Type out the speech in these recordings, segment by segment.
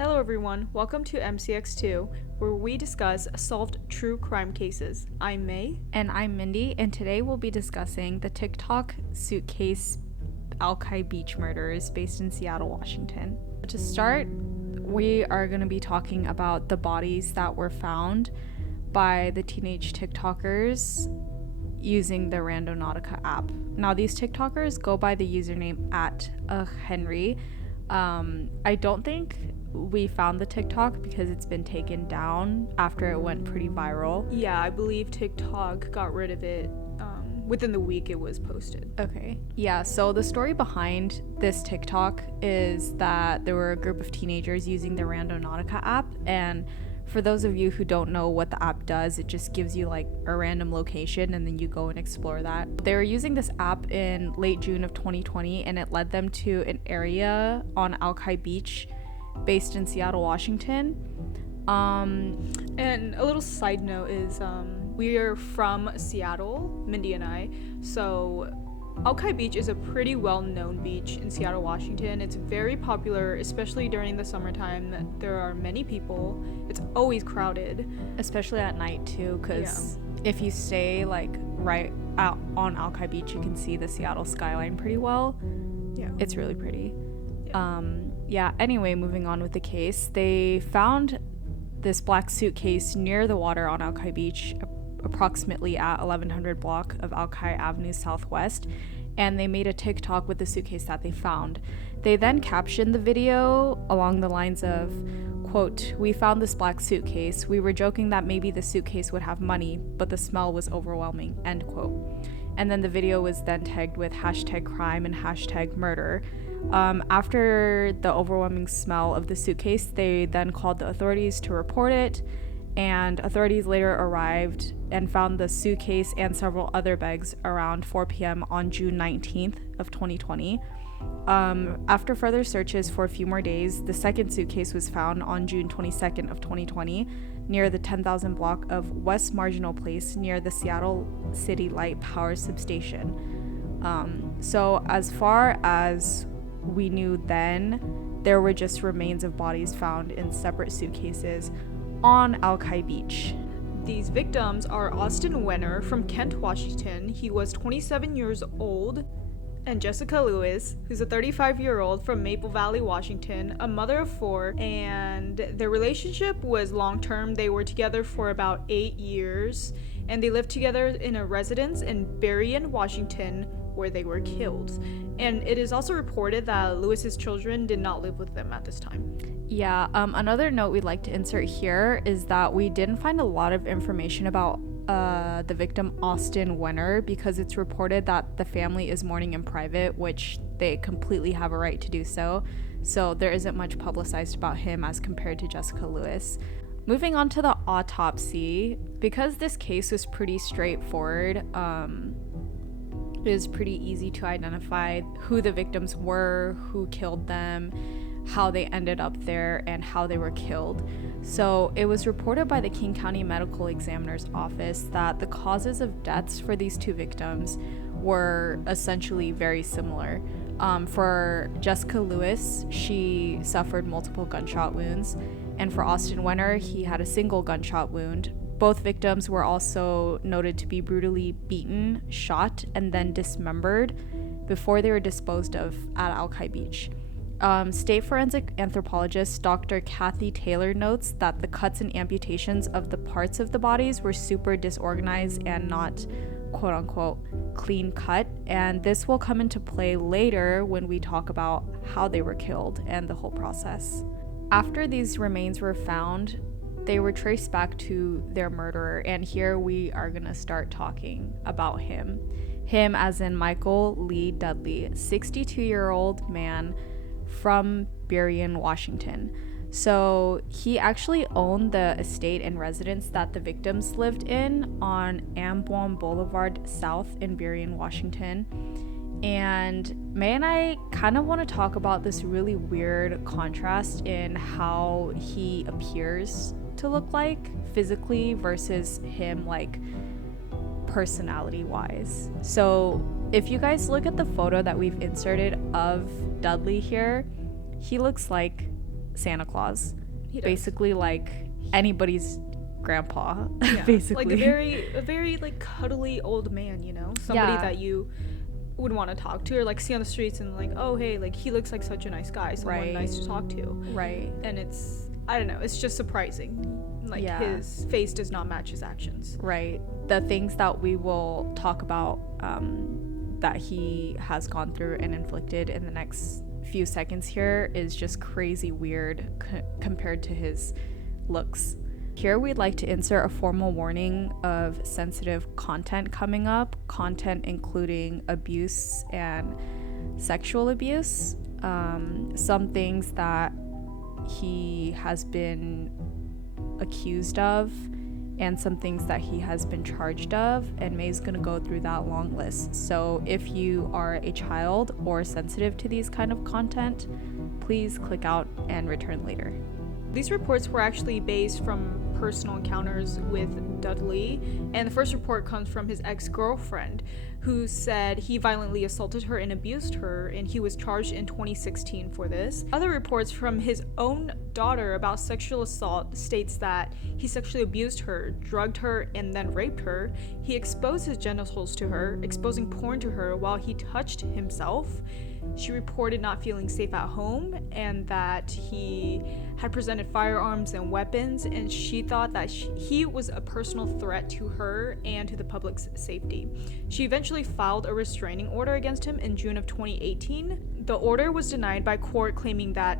Hello everyone, welcome to MCX2, where we discuss solved true crime cases. I'm May. And I'm Mindy, and today we'll be discussing the TikTok Suitcase Alki Beach murders based in Seattle, Washington. To start, we are going to be talking about the bodies that were found by the teenage TikTokers using the Randonautica app. Now, these TikTokers go by the username @Henry. I don't think we found the TikTok because it's been taken down after it went pretty viral. Yeah, I believe TikTok got rid of it within the week it was posted. Okay. Yeah, so the story behind this TikTok is that there were a group of teenagers using the Randonautica app, and for those of you who don't know what the app does, it just gives you like a random location and then you go and explore that. They were using this app in late June of 2020, and it led them to an area on Alki Beach based in Seattle, Washington. And a little side note is we are from Seattle, Mindy and I, so Alki Beach is a pretty well-known beach in Seattle, Washington. It's very popular, especially during the summertime. There are many people. It's always crowded. Especially at night too, because if you stay like right out on Alki Beach, you can see the Seattle skyline pretty well. Yeah. It's really pretty. Anyway, moving on with the case. They found this black suitcase near the water on Alki Beach, approximately at 1100 block of Alki Avenue Southwest, and they made a TikTok with the suitcase that they found. They then captioned the video along the lines of, quote, "We found this black suitcase. We were joking that maybe the suitcase would have money, but the smell was overwhelming," end quote. And then the video was then tagged with #crime and #murder. After the overwhelming smell of the suitcase, they then called the authorities to report it, and authorities later arrived and found the suitcase and several other bags around 4 p.m. on June 19th of 2020. After further searches for a few more days, the second suitcase was found on June 22nd of 2020 near the 10,000 block of West Marginal Place near the Seattle City Light Power Substation. So as far as we knew then, there were just remains of bodies found in separate suitcases on Alki Beach. These victims are Austin Wenner from Kent, Washington. He was 27 years old. And Jessica Lewis, who's a 35-year-old from Maple Valley, Washington, a mother of 4, and their relationship was long-term. They were together for about 8 years, and they lived together in a residence in Berrien, Washington, where they were killed. And it is also reported that Lewis's children did not live with them at this time. Yeah, another note we'd like to insert here is that we didn't find a lot of information about the victim Austin Wenner, because it's reported that the family is mourning in private, which they completely have a right to do so. So there isn't much publicized about him as compared to Jessica Lewis. Moving on to the autopsy, because this case was pretty straightforward, it was pretty easy to identify who the victims were, who killed them, how they ended up there, and how they were killed. So it was reported by the King County Medical Examiner's Office that the causes of deaths for these two victims were essentially very similar. For Jessica Lewis, she suffered multiple gunshot wounds, and for Austin Wenner, he had a single gunshot wound. Both victims were also noted to be brutally beaten, shot, and then dismembered before they were disposed of at Alki Beach. State forensic anthropologist Dr. Kathy Taylor notes that the cuts and amputations of the parts of the bodies were super disorganized and not quote-unquote clean cut, and this will come into play later when we talk about how they were killed and the whole process. After these remains were found, they were traced back to their murderer, and here we are gonna start talking about him. Him as in Michael Lee Dudley, 62-year-old man from Berrien, Washington. So he actually owned the estate and residence that the victims lived in on Amboam Boulevard South in Berrien, Washington. And May and I kind of want to talk about this really weird contrast in how he appears to look like physically versus him like personality wise. So if you guys look at the photo that we've inserted of Dudley here, he looks like Santa Claus. He does. Basically like anybody's grandpa. Yeah. Basically. Like a very like cuddly old man, you know? Somebody that you would want to talk to or like see on the streets and like, oh hey, like he looks like such a nice guy, someone nice to talk to. Right. And I don't know, it's just surprising. Like his face does not match his actions. Right. The things that we will talk about that he has gone through and inflicted in the next few seconds here is just crazy weird compared to his looks. Here we'd like to insert a formal warning of sensitive content coming up, content including abuse and sexual abuse, some things that he has been accused of, and some things that he has been charged of, and May's gonna go through that long list. So if you are a child or sensitive to these kind of content, please click out and return later. These reports were actually based from personal encounters with Dudley, and the first report comes from his ex-girlfriend, who said he violently assaulted her and abused her, and he was charged in 2016 for this. Other reports from his own daughter about sexual assault states that he sexually abused her, drugged her, and then raped her. He exposed his genitals to her, exposing porn to her while he touched himself. She reported not feeling safe at home and that he had presented firearms and weapons, and she thought that he was a personal threat to her and to the public's safety. She eventually filed a restraining order against him in June of 2018. The order was denied by court, claiming that,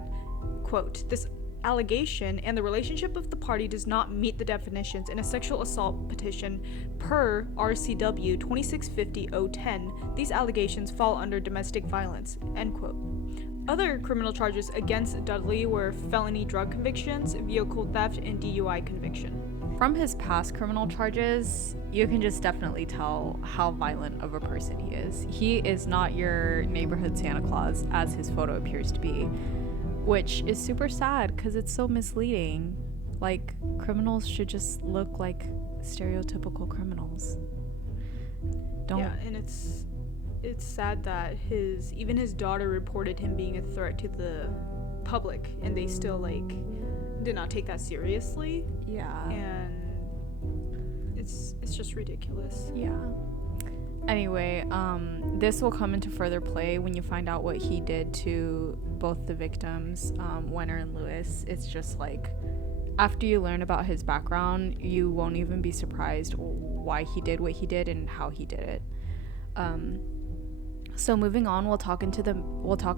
quote, "This allegation and the relationship of the party does not meet the definitions in a sexual assault petition per RCW 2650-010. These allegations fall under domestic violence," end quote. Other criminal charges against Dudley were felony drug convictions, vehicle theft, and DUI conviction. From his past criminal charges, you can just definitely tell how violent of a person he is. He is not your neighborhood Santa Claus, as his photo appears to be, which is super sad because it's so misleading. Like, criminals should just look like stereotypical criminals. Yeah, and it's sad that even his daughter reported him being a threat to the public, and they still like did not take that seriously. Yeah. And it's just ridiculous. Yeah. Anyway, this will come into further play when you find out what he did to both the victims, Wenner and Lewis. It's just like, after you learn about his background, you won't even be surprised why he did what he did and how he did it. So moving on, we'll talk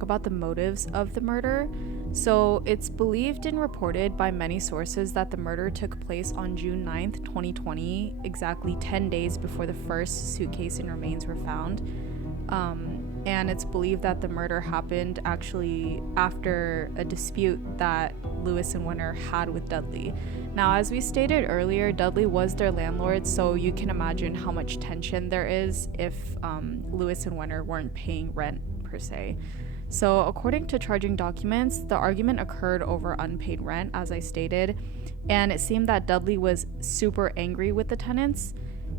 about the motives of the murder. So it's believed and reported by many sources that the murder took place on June 9th, 2020, exactly 10 days before the first suitcase and remains were found. And it's believed that the murder happened actually after a dispute that Lewis and Wenner had with Dudley. Now, as we stated earlier, Dudley was their landlord, so you can imagine how much tension there is if Lewis and Wenner weren't paying rent, per se. So, according to charging documents, the argument occurred over unpaid rent, as I stated, and it seemed that Dudley was super angry with the tenants,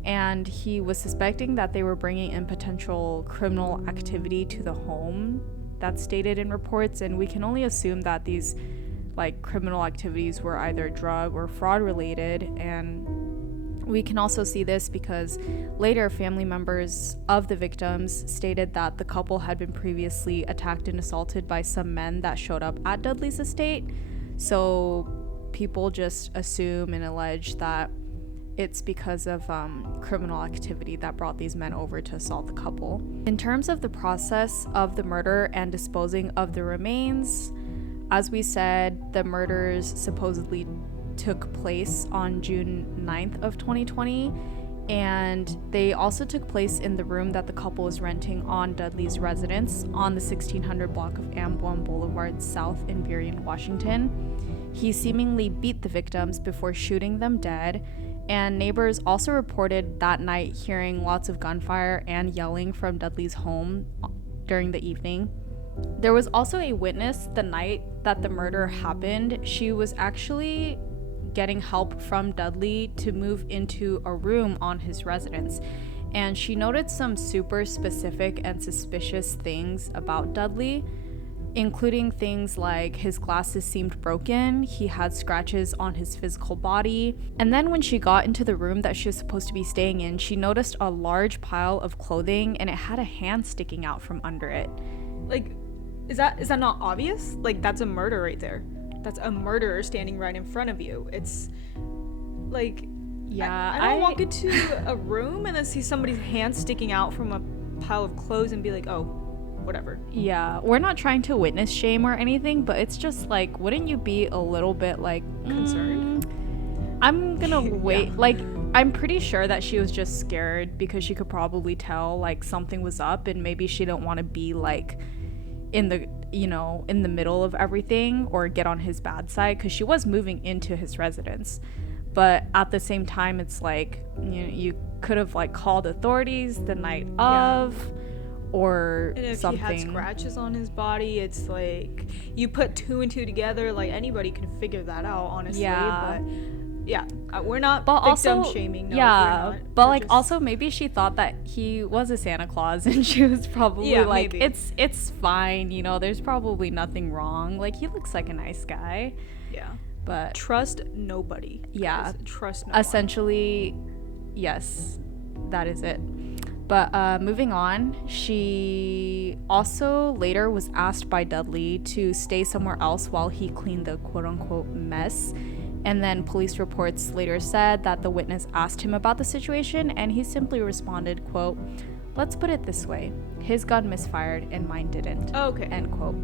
and he was suspecting that they were bringing in potential criminal activity to the home. That's stated in reports, and we can only assume that these criminal activities were either drug or fraud related. And we can also see this because later family members of the victims stated that the couple had been previously attacked and assaulted by some men that showed up at Dudley's estate. So people just assume and allege that it's because of criminal activity that brought these men over to assault the couple. In terms of the process of the murder and disposing of the remains, as we said, the murders supposedly took place on June 9th of 2020, and they also took place in the room that the couple was renting on Dudley's residence on the 1600 block of Amboin Boulevard South in Burien, Washington. He seemingly beat the victims before shooting them dead, and neighbors also reported that night hearing lots of gunfire and yelling from Dudley's home during the evening. There was also a witness the night that the murder happened. She was actually getting help from Dudley to move into a room on his residence, and she noted some super specific and suspicious things about Dudley. including things like his glasses seemed broken, he had scratches on his physical body. And then when she got into the room that she was supposed to be staying in, she noticed a large pile of clothing and it had a hand sticking out from under it. Like, is that not obvious? Like, that's a murder right there. That's a murderer standing right in front of you. It's like, yeah, I don't walk into a room and then see somebody's hand sticking out from a pile of clothes and be like, oh, whatever. Yeah, we're not trying to witness shame or anything, but it's just like, wouldn't you be a little bit like concerned? I'm gonna wait. Yeah. Like, I'm pretty sure that she was just scared because she could probably tell like something was up, and maybe she didn't want to be like in the in the middle of everything or get on his bad side, because she was moving into his residence. But at the same time, it's like, you could have like called authorities the night of, or and if something. he had scratches on his body, it's like you put 2 and 2 together. Like, anybody can figure that out, honestly. Yeah. But yeah, we're not but victim also, shaming. No, yeah, we're not. but We're like just... also maybe she thought that he was a Santa Claus, and she was probably like, maybe. it's fine, there's probably nothing wrong. Like, he looks like a nice guy. Yeah. But trust nobody. Yeah. Trust no essentially, yes, that is it. But moving on, she also later was asked by Dudley to stay somewhere else while he cleaned the quote-unquote mess. And then police reports later said that the witness asked him about the situation, and he simply responded, quote, "Let's put it this way. His gun misfired and mine didn't." Okay. End quote.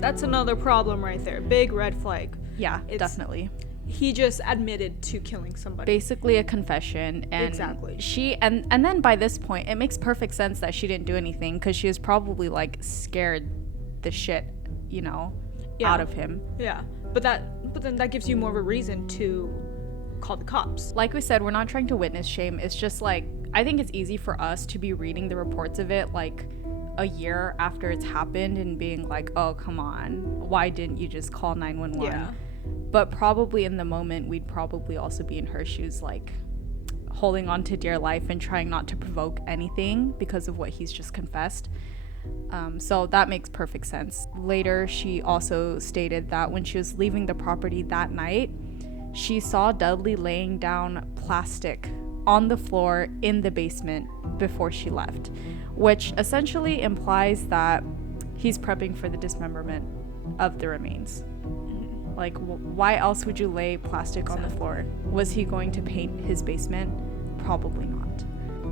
That's another problem right there. Big red flag. Yeah, definitely. He just admitted to killing somebody. Basically a confession. And exactly. She and then by this point, it makes perfect sense that she didn't do anything, because she was probably like scared the shit, out of him. Yeah. But then that gives you more of a reason to call the cops. Like we said, we're not trying to witness shame. It's just like, I think it's easy for us to be reading the reports of it like a year after it's happened and being like, oh, come on, why didn't you just call 911? Yeah. But probably in the moment, we'd probably also be in her shoes, like holding on to dear life and trying not to provoke anything because of what he's just confessed. So that makes perfect sense. Later, she also stated that when she was leaving the property that night, she saw Dudley laying down plastic on the floor in the basement before she left, which essentially implies that he's prepping for the dismemberment of the remains. Like, why else would you lay plastic on the floor? Was he going to paint his basement? Probably not.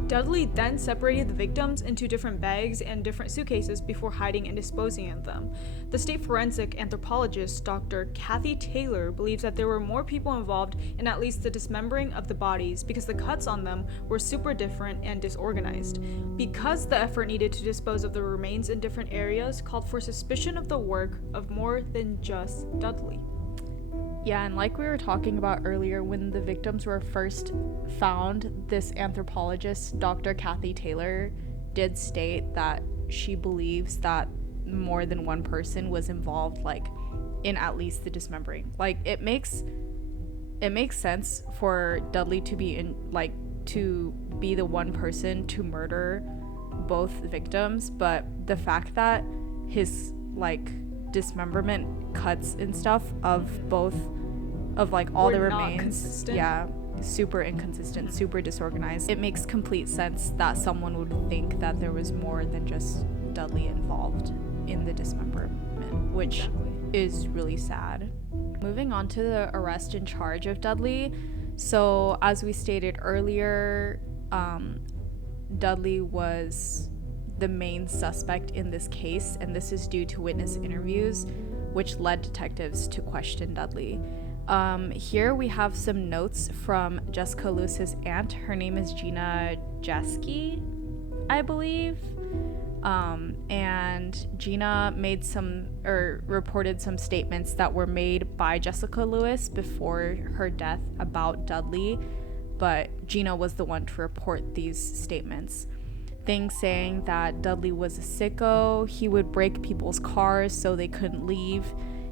Dudley then separated the victims into different bags and different suitcases before hiding and disposing of them. The state forensic anthropologist, Dr. Kathy Taylor, believes that there were more people involved in at least the dismembering of the bodies because the cuts on them were super different and disorganized. Because the effort needed to dispose of the remains in different areas called for suspicion of the work of more than just Dudley. Yeah, and like we were talking about earlier, when the victims were first found, this anthropologist, Dr. Kathy Taylor, did state that she believes that more than one person was involved, like, in at least the dismembering. Like, it makes sense for Dudley to be to be the one person to murder both victims, but the fact that his, like, dismemberment cuts and stuff of both of like all the remains, yeah, super inconsistent, super disorganized. It makes complete sense that someone would think that there was more than just Dudley involved in the dismemberment, which is really sad. Moving on to the arrest and charge of Dudley. So as we stated earlier, Dudley was the main suspect in this case, and this is due to witness interviews, which led detectives to question Dudley. Here we have some notes from Jessica Lewis's aunt. Her name is Gina Jeske, I believe. And Gina reported some statements that were made by Jessica Lewis before her death about Dudley, but Gina was the one to report these statements. Things saying that Dudley was a sicko, he would break people's cars so they couldn't leave,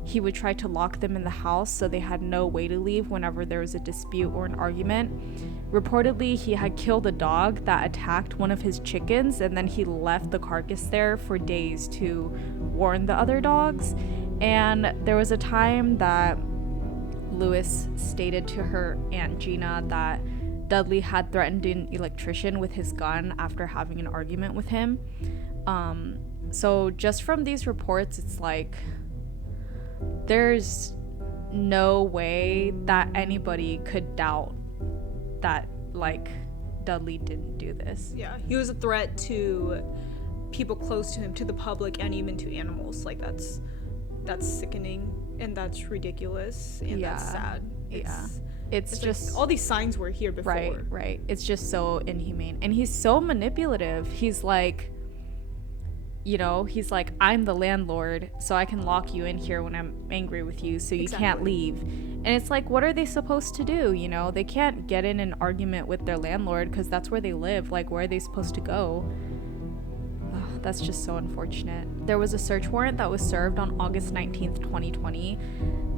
he would try to lock them in the house so they had no way to leave whenever there was a dispute or an argument. Reportedly, he had killed a dog that attacked one of his chickens, and then he left the carcass there for days to warn the other dogs. And there was a time that Lewis stated to her Aunt Gina that Dudley had threatened an electrician with his gun after having an argument with him. So just from these reports, it's like there's no way that anybody could doubt that, like, Dudley didn't do this. Yeah, he was a threat to people close to him, to the public, and even to animals. Like, that's sickening, and that's ridiculous, and that's sad. It's just like, all these signs were here before. Right. It's just so inhumane. And he's so manipulative. He's like, I'm the landlord, so I can lock you in here when I'm angry with you, so you can't leave. And it's like, what are they supposed to do? They can't get in an argument with their landlord because that's where they live. Like, where are they supposed to go? Oh, that's just so unfortunate. There was a search warrant that was served on August 19th, 2020.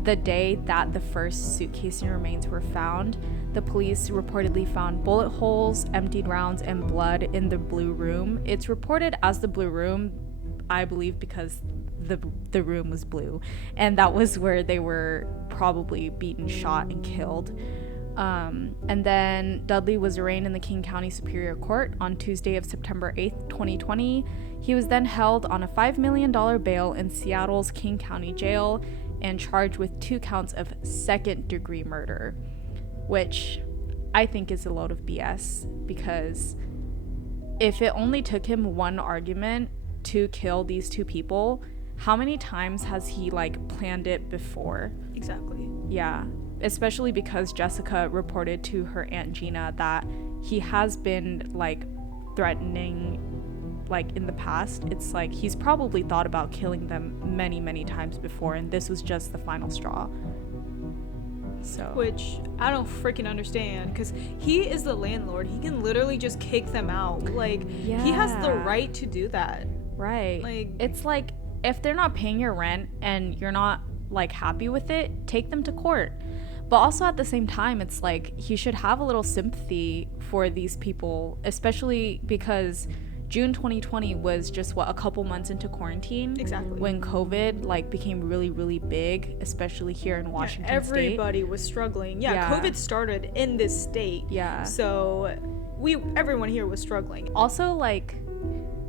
The day that the first suitcase and remains were found. The police reportedly found bullet holes, emptied rounds, and blood in the blue room. It's reported as the blue room, I believe, because the room was blue, and that was where they were probably beaten, shot, and killed. And then Dudley was arraigned in the King County Superior Court on Tuesday of September 8th, 2020. He was then held on a $5 million bail in Seattle's King County Jail and charged with 2 counts of second-degree murder, which I think is a load of BS, because if it only took him one argument to kill these 2 people, how many times has he, like, planned it before? Exactly. Yeah, especially because Jessica reported to her Aunt Gina that he has been, like, threatening, like, in the past. It's like he's probably thought about killing them many times before, and this was just the final straw. So, which I don't freaking understand, because he is the landlord. He can literally just kick them out. Like, he has the right to do that. Right. Like, it's like, if they're not paying your rent and you're not, like, happy with it, take them to court. But also at the same time, it's like he should have a little sympathy for these people, especially because June 2020 was just, a couple months into quarantine. Exactly. When COVID, like, became really big, especially here in Washington State. Everybody was struggling. Yeah, COVID started in this state. Yeah. So everyone here was struggling. Also, like,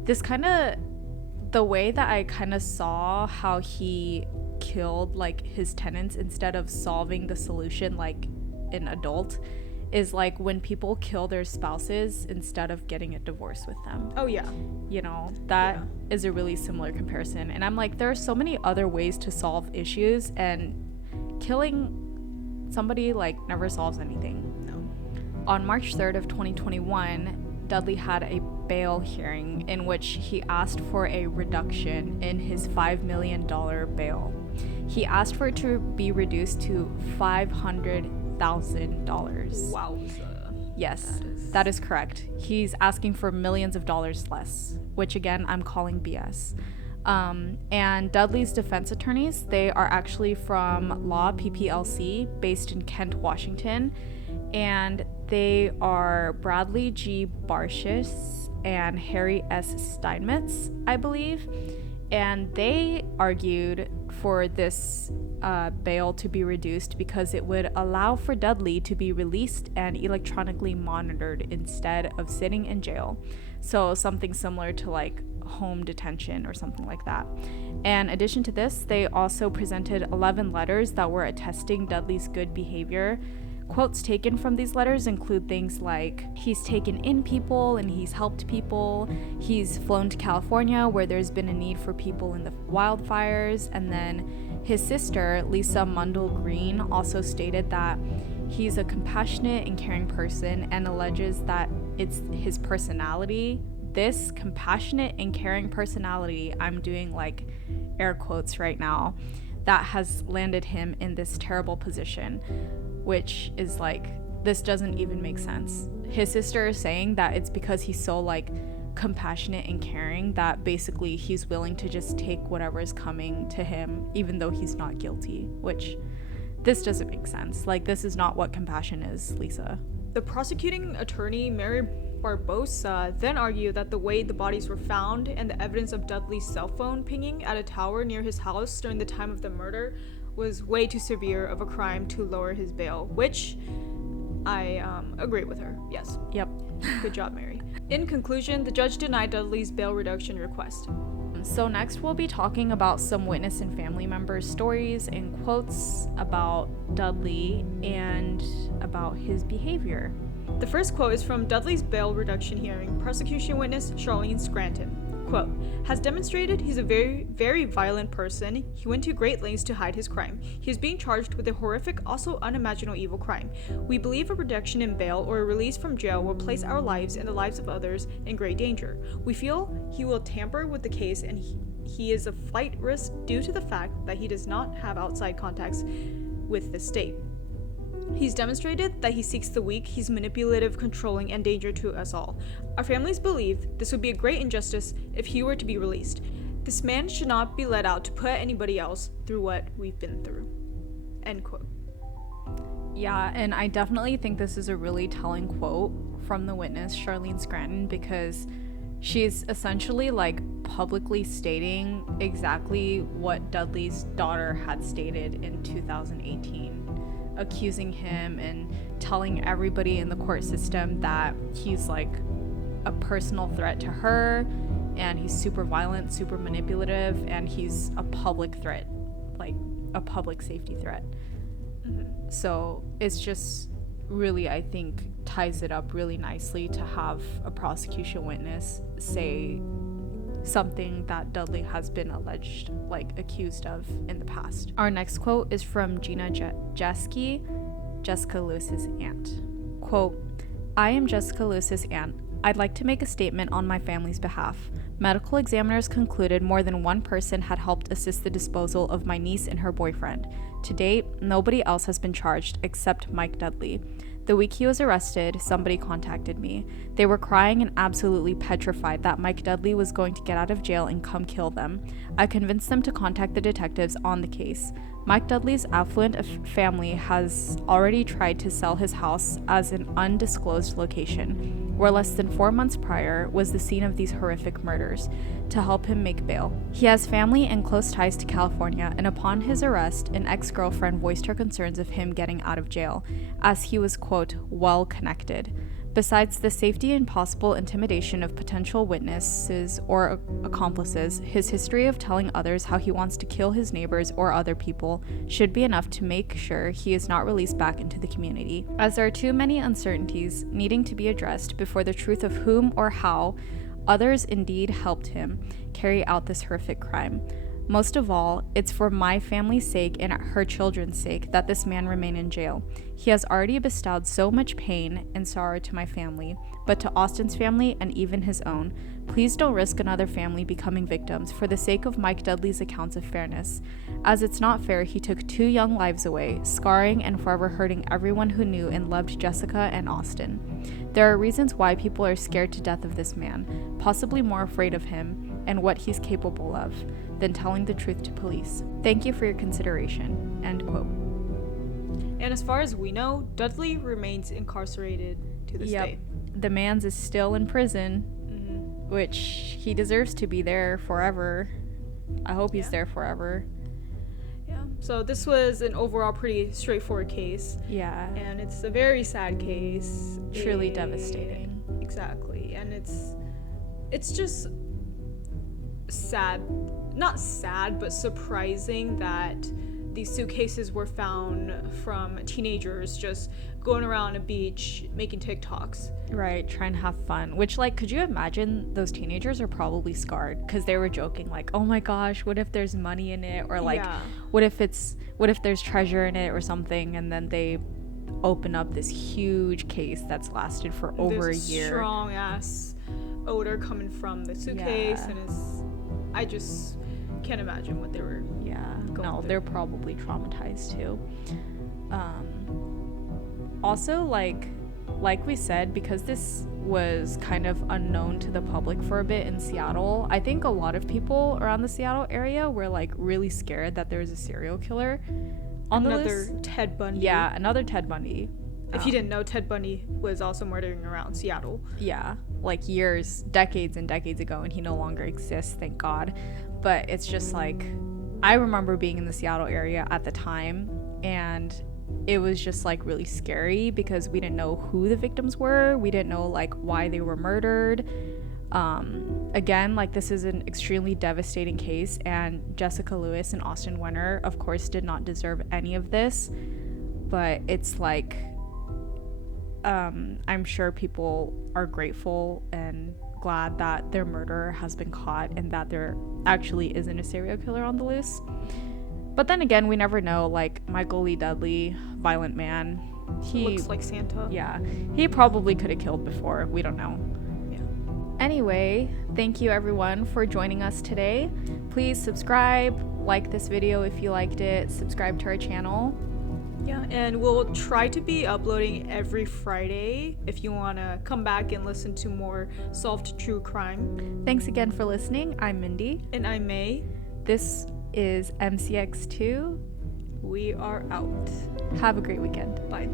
this kind of, the way that I kind of saw how he killed, like, his tenants instead of solving the solution like an adult, is like when people kill their spouses instead of getting a divorce with them. Oh yeah. That is a really similar comparison. And I'm like, there are so many other ways to solve issues, and killing somebody, like, never solves anything. No. On March 3rd of 2021, Dudley had a bail hearing in which he asked for a reduction in his $5 million bail. He asked for it to be reduced to $500,000. Wow. Yes, that is correct. He's asking for millions of dollars less, which again, I'm calling BS. And Dudley's defense attorneys, they are actually from Law PPLC, based in Kent, Washington, and they are Bradley G. Barshis and Harry S. Steinmetz, I believe. And they argued for this bail to be reduced because it would allow for Dudley to be released and electronically monitored instead of sitting in jail. So something similar to, like, home detention or something like that. And in addition to this, they also presented 11 letters that were attesting Dudley's good behavior. Quotes taken from these letters include things like, he's taken in people and he's helped people, he's flown to California where there's been a need for people in the wildfires, and then his sister, Lisa Mundell Green, also stated that he's a compassionate and caring person and alleges that it's his personality, this compassionate and caring personality, I'm doing, like, air quotes right now, that has landed him in this terrible position. Which is like, this doesn't even make sense. His sister is saying that it's because he's so, like, compassionate and caring that basically he's willing to just take whatever is coming to him even though he's not guilty, which this doesn't make sense. Like, this is not what compassion is, Lisa. The prosecuting attorney, Mary Barbosa then argued that the way the bodies were found and the evidence of Dudley's cell phone pinging at a tower near his house during the time of the murder was way too severe of a crime to lower his bail, which I agree with her. Yes. Yep. Good job, Mary. In conclusion, the judge denied Dudley's bail reduction request. So next we'll be talking about some witness and family members' stories and quotes about Dudley and about his behavior. The first quote is from Dudley's bail reduction hearing. Prosecution witness Charlene Scranton. Quote, has demonstrated he's a very, very violent person. He went to great lengths to hide his crime. He is being charged with a horrific, also unimaginable evil crime. We believe a reduction in bail or a release from jail will place our lives and the lives of others in great danger. We feel he will tamper with the case and he is a flight risk due to the fact that he does not have outside contacts with the state. He's demonstrated that he seeks the weak, he's manipulative, controlling, and danger to us all. Our families believe this would be a great injustice if he were to be released. This man should not be let out to put anybody else through what we've been through. End quote. Yeah, and I definitely think this is a really telling quote from the witness, Charlene Scranton, because she's essentially like publicly stating exactly what Dudley's daughter had stated in 2018. Accusing him and telling everybody in the court system that he's like a personal threat to her and he's super violent, super manipulative, and he's a public threat, like a public safety threat. Mm-hmm. So it's just really, I think, ties it up really nicely to have a prosecution witness say something that Dudley has been accused of in the past. Our next quote is from Gina Jeske, Jessica Lewis's aunt. Quote, I am Jessica Lewis's aunt. I'd like to make a statement on my family's behalf. Medical examiners concluded more than one person had helped assist the disposal of my niece and her boyfriend. To date, nobody else has been charged except Mike Dudley. The week he was arrested, somebody contacted me. They were crying and absolutely petrified that Mike Dudley was going to get out of jail and come kill them. I convinced them to contact the detectives on the case. Mike Dudley's affluent family has already tried to sell his house as an undisclosed location, where less than 4 months prior was the scene of these horrific murders, to help him make bail. He has family and close ties to California, and upon his arrest, an ex-girlfriend voiced her concerns of him getting out of jail, as he was, quote, well connected. Besides the safety and possible intimidation of potential witnesses or accomplices, his history of telling others how he wants to kill his neighbors or other people should be enough to make sure he is not released back into the community, as there are too many uncertainties needing to be addressed before the truth of whom or how others indeed helped him carry out this horrific crime. Most of all, it's for my family's sake and her children's sake that this man remain in jail. He has already bestowed so much pain and sorrow to my family, but to Austin's family and even his own, please don't risk another family becoming victims for the sake of Mike Dudley's accounts of fairness. As it's not fair, he took 2 young lives away, scarring and forever hurting everyone who knew and loved Jessica and Austin. There are reasons why people are scared to death of this man, possibly more afraid of him and what he's capable of than telling the truth to police. Thank you for your consideration. End quote. And as far as we know, Dudley remains incarcerated to this day. The man's is still in prison, which he deserves to be there forever. I hope he's there forever. Yeah. So this was an overall pretty straightforward case. Yeah. And it's a very sad case. Truly devastating. Exactly. And it's just sad. Not sad, but surprising that these suitcases were found from teenagers just going around a beach making TikToks. Right, trying to have fun. Which, like, could you imagine those teenagers are probably scarred because they were joking, like, oh my gosh, what if there's money in it? Or like, what if there's treasure in it or something? And then they open up this huge case that's lasted for over a year. Strong ass odor coming from the suitcase, and I just can't imagine what they were going through. They're probably traumatized too. Also, like we said, because this was kind of unknown to the public for a bit in Seattle, I think a lot of people around the Seattle area were like really scared that there was a serial killer on the list. Ted Bundy. Yeah, another Ted Bundy. If you didn't know, Ted Bundy was also murdering around Seattle. Yeah, like years, decades and decades ago, and he no longer exists, thank God. But it's just like, I remember being in the Seattle area at the time, and it was just like really scary because we didn't know who the victims were. We didn't know like why they were murdered. Again, like, this is an extremely devastating case, and Jessica Lewis and Austin Wenner, of course, did not deserve any of this. But it's like, I'm sure people are grateful and glad that their murderer has been caught and that there actually isn't a serial killer on the loose. But then again, we never know. Like, Michael Lee Dudley, violent man, he looks like Santa. Yeah, he probably could have killed before. We don't know. Anyway, thank you everyone for joining us today. Please subscribe, like this video if you liked it, subscribe to our channel. Yeah, and we'll try to be uploading every Friday if you want to come back and listen to more solved true crime. Thanks again for listening. I'm Mindy. And I'm May. This is MCX2. We are out. Have a great weekend. Bye.